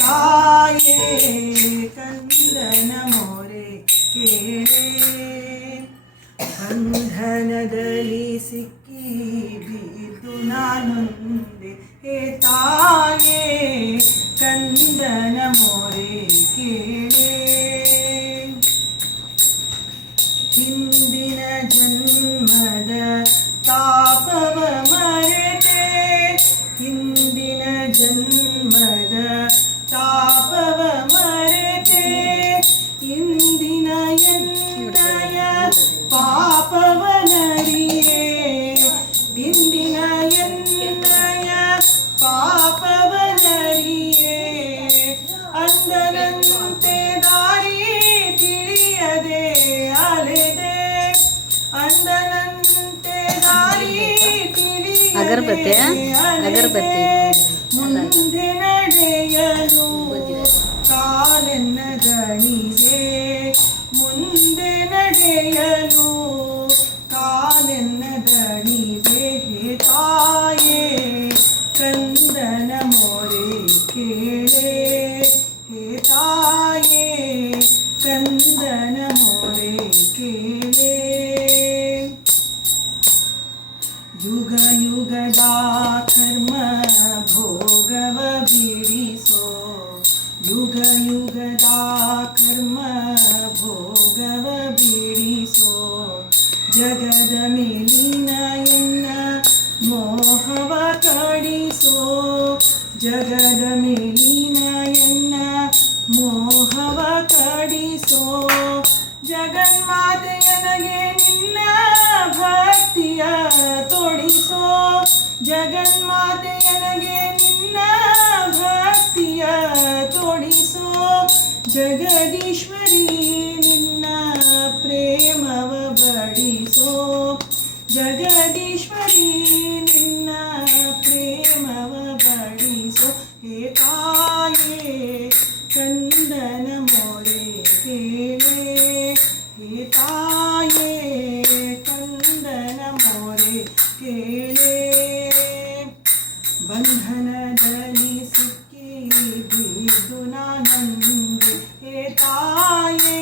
ತಾಯೇ ಕಂದನ ಮೊರೆ ಕೇಳೆ, ಬಂಧನದಲ್ಲಿ ಸಿಕ್ಕಿ ಬಿದ್ದು ನಾನೊಂದೆ. ಹೇ ತಾಯೇ ಕಂದನ ಮೊರೆ ಕೇಳೆ, ಹಿಂದಿನ ಜನ್ಮದ ತಾಪವ ಮರೆತೆ, ಹಿಂದಿನ ಜನ್ಮದ ತಾಪವ ಮರೆತೆ, ಇಂದಿನ ಎನ್ನಯ ಪಾಪವನರಿಯೇ, ಇಂದಿನ ಎನ್ನಯ ಪಾಪವನರಿಯೇ, ಅಂದನಂತೆ ದಾರಿ ತಿಳಿಯದೆ ಅಲೆದೆ, ಅಂದನಂತೆ ದಾರಿ ತಿಳಿಯದೆ ಅಲೆದೆ, ಮುಂದೆ ನಡೆಯಲು ಕಾಲೆನ್ನ ದಣಿದೆ, ಮುಂದೆ ನಡೆಯಲು ಕಾಲೆನ್ನ ದಣಿದೆ. ಹೇ ತಾಯೇ ಕಂದನ ಮೊರೆ ಕೇಳೆ, ಹೇ ತಾಯೇ ಕಂದನ ಮೊರೆ ಕೇಳೆ, ಯುಗ ಯುಗದ ಕರ್ಮ ಭೋಗವ ಬಿಡಿಸೋ, ಯುಗ ಯುಗದ ಕರ್ಮ ಭೋಗವ ಬಿಡಿಸೋ, ಜಗದ ಮೇಲಿನ ಎನ್ನ ಮೋಹವ ಕಡಿಸೋ, ಜಗದ ಮೇಲಿನ ಎನ್ನ ಮೋಹವ ಕಡಿಸೋ, ಜಗನ್ಮಾತೆಯನಗೆ ನಿನ್ನ ಭಕ್ತಿಯ ತೋಡಿಸೋ, ಜಗನ್ಮಾತೆಯನಗೆ ನಿನ್ನ ಭಕ್ತಿಯ ತೋಡಿಸೋ, ಜಗದೀಶ್ವರಿ ನಿನ್ನ ಪ್ರೇಮವ ಬಡಿಸೋ, ಜಗದೀಶ್ವರಿ ನಿನ್ನ ಪ್ರೇಮವ ಬಡಿಸೋ. ಹೇ ತಾಯೇ ಕಂದನ ಮೊರೆ ಕೇಳೆ, ಹೇ ತಾಯೇ ಕಂದನ ಮೊರೆ ಕೇಳೆ, ಬಂಧನದಲ್ಲಿ ಸಿಕ್ಕಿ ಬಿದ್ದು ನಾನೊಂದೆ. ಹೇ ತಾಯೇ